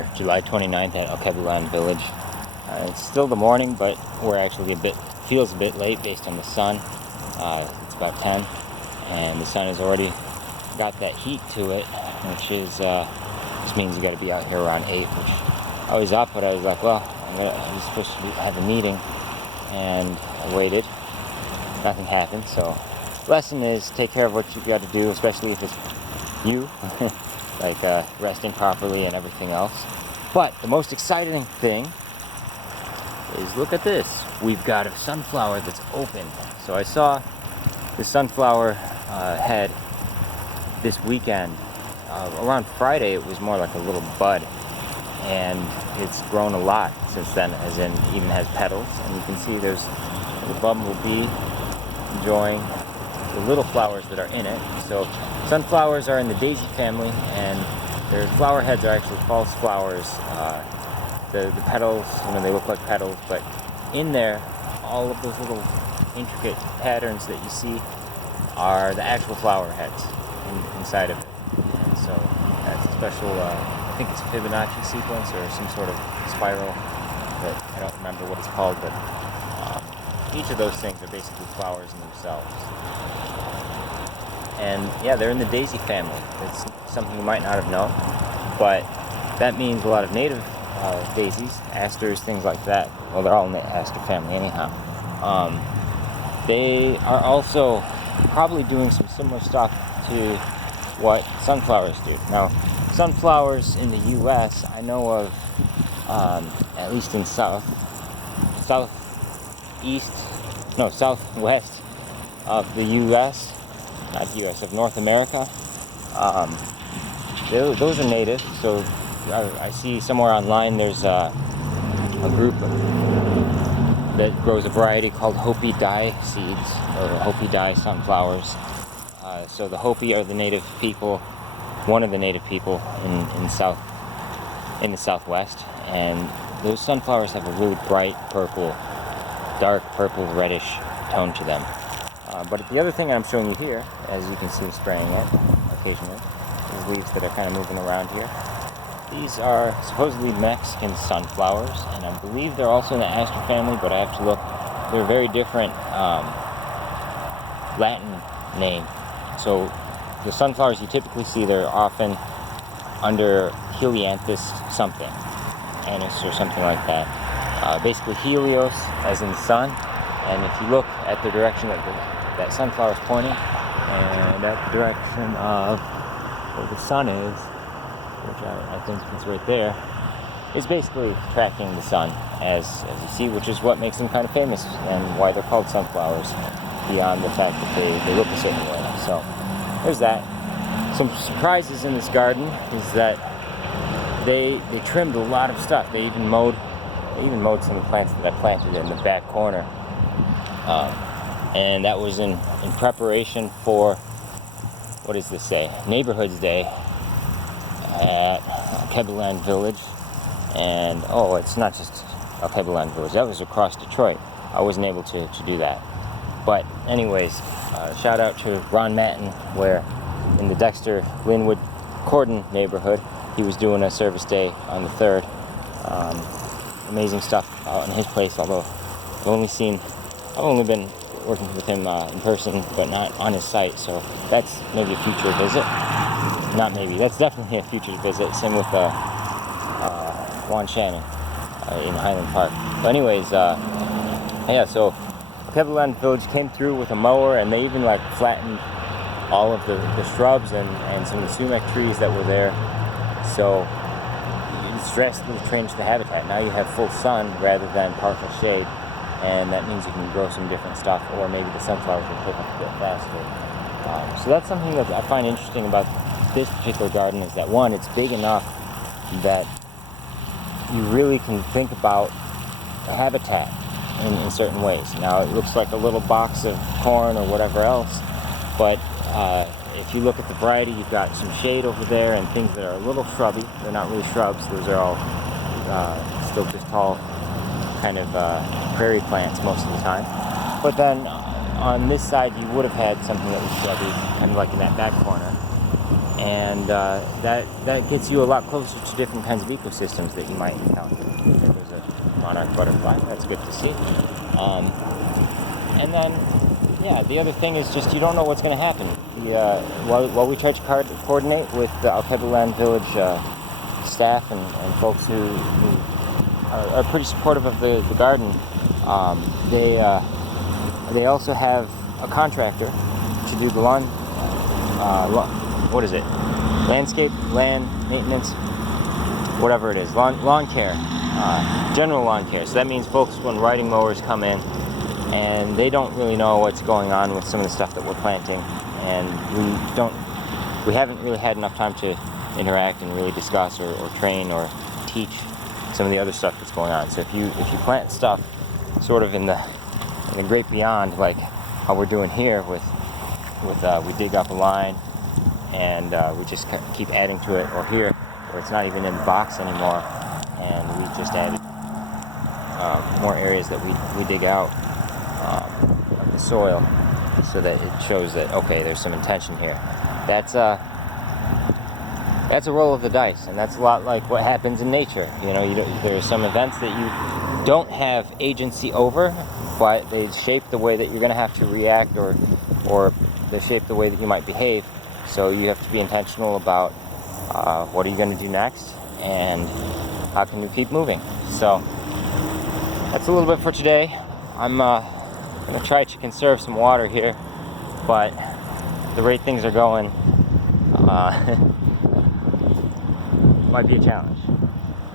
here, July 29th at Alkebulan Village. It's still the morning, but we're actually feels a bit late based on the sun. It's about 10, and the sun has already got that heat to it, which is just means you got to be out here around 8. Which I was up, but I was like, well, I was supposed to have a meeting, and I waited. Nothing happened. So, lesson is take care of what you got to do, especially if it's you, like resting properly and everything else. But the most exciting thing is, look at this. We've got a sunflower that's open. So I saw the sunflower head this weekend. Around Friday, it was more like a little bud, and it's grown a lot since then, as in even has petals. And you can see there's the bumblebee enjoying the little flowers that are in it. So sunflowers are in the daisy family, and their flower heads are actually false flowers. The petals, they look like petals, but in there, all of those little intricate patterns that you see are the actual flower heads inside of it. And so that's a special, I think it's Fibonacci sequence or some sort of spiral that I don't remember what it's called, but each of those things are basically flowers in themselves. And yeah, they're in the daisy family. It's something you might not have known, but that means a lot of native daisies, asters, things like that. Well, they're all in the aster family anyhow. They are also probably doing some similar stuff to what sunflowers do. Now, sunflowers in the U.S., I know of, at least in southwest of the U.S., not the U.S., of North America. Those are native, so I see somewhere online there's a group that grows a variety called Hopi Dye seeds, or Hopi Dye sunflowers. So the Hopi are the native people, one of the native people in the Southwest, and those sunflowers have a really bright purple, dark purple reddish tone to them. But the other thing I'm showing you here, as you can see spraying it occasionally, these leaves that are kind of moving around here. These are supposedly Mexican sunflowers, and I believe they're also in the aster family, but I have to look. They're a very different Latin name. So the sunflowers you typically see, they're often under Helianthus something, Anise or something like that. Basically Helios as in sun, and if you look at the direction that sunflower is pointing, and at the direction of where the sun is, which I think is right there, is basically tracking the sun as you see, which is what makes them kind of famous and why they're called sunflowers, beyond the fact that they look a certain way. So there's that. Some surprises in this garden is that they trimmed a lot of stuff. They even mowed some of the plants that I planted in the back corner, and that was in preparation for, what does this say, Neighborhoods Day at Alkebulan Village. And it's not just Alkebulan Village, that was across Detroit. I wasn't able to do that, but anyways, shout out to Ron Matten, where in the Dexter Linwood Cordon neighborhood he was doing a service day on the 3rd. Amazing stuff out in his place, although I've only been working with him in person, but not on his site, so that's maybe a future visit. Not maybe, that's definitely a future visit. Same with Juan Shannon in Highland Park. But anyways, so Alkebulan Village came through with a mower, and they even flattened all of the shrubs and some of the sumac trees that were there. So it's drastically changed the habitat. Now you have full sun rather than partial shade, and that means you can grow some different stuff, or maybe the sunflowers will pick up a bit faster. So that's something that I find interesting about this particular garden, is that one, it's big enough that you really can think about habitat in certain ways. Now it looks like a little box of corn or whatever else, but if you look at the variety, you've got some shade over there and things that are a little shrubby. They're not really shrubs, those are all still just tall kind of prairie plants most of the time. But then on this side you would have had something that was shrubby, kind of like in that back corner. and that gets you a lot closer to different kinds of ecosystems that you might encounter. There's a monarch butterfly. That's good to see. And then, yeah, the other thing is just you don't know what's going to happen. While we try to coordinate with the Alkebulan Village staff and folks who are pretty supportive of the garden, they also have a contractor to do the landscape, land maintenance, whatever it is, lawn care, general lawn care. So that means folks, when riding mowers come in, and they don't really know what's going on with some of the stuff that we're planting, and we haven't really had enough time to interact and really discuss or train or teach some of the other stuff that's going on. So if you plant stuff sort of in the great beyond, like how we're doing here with we dig up a line and we just keep adding to it, or here where it's not even in the box anymore, and we just added more areas that we dig out of the soil, so that it shows that, okay, there's some intention here. That's a roll of the dice, and that's a lot like what happens in nature. There are some events that you don't have agency over, but they shape the way that you're going to have to react, or they shape the way that you might behave. So you have to be intentional about what are you going to do next, and how can you keep moving. So that's a little bit for today. I'm going to try to conserve some water here, but the rate things are going, might be a challenge.